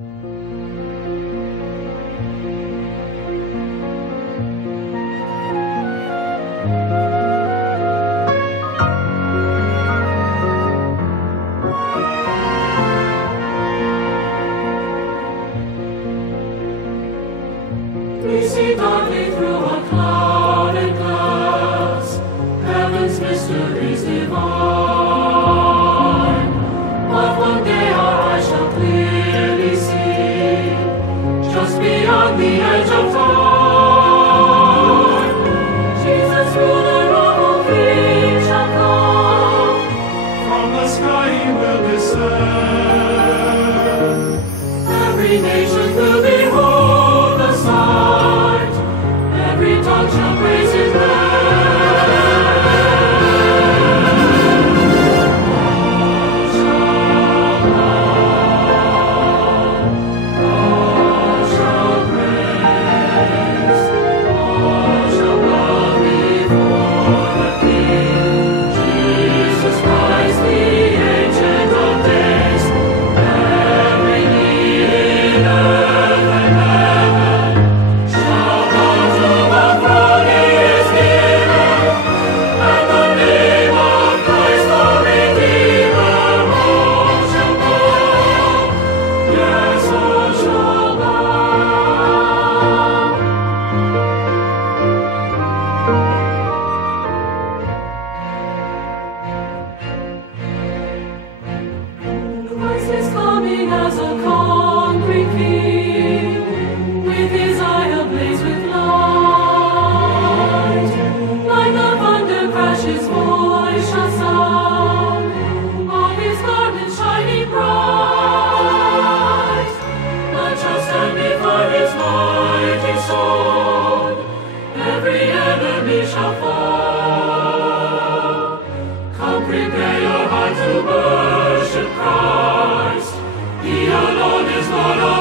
We see darkly through a clouded glass, heaven's mysteries divine. But one day our eyes shall clearly see, just beyond the edge of time, Jesus, ruler of all things, shall come. From the sky he will descend. Every nation will behold the sight. Every tongue shall praise his name. All shall bow, all shall praise, all shall bow before the King, Jesus Christ, the Ancient of Days. Every knee in earth and heaven shall bow to the throne he is given, and the name of Christ the Redeemer. All shall bow, yes, all shall bow. Christ is coming as a conquering King, with his eye ablaze with light. Like the thunder crash his voice shall sound, all his garments shining bright. None shall stand before his mighty sword, every enemy shall fall. Come prepare your heart to worship Christ, he alone is Lord of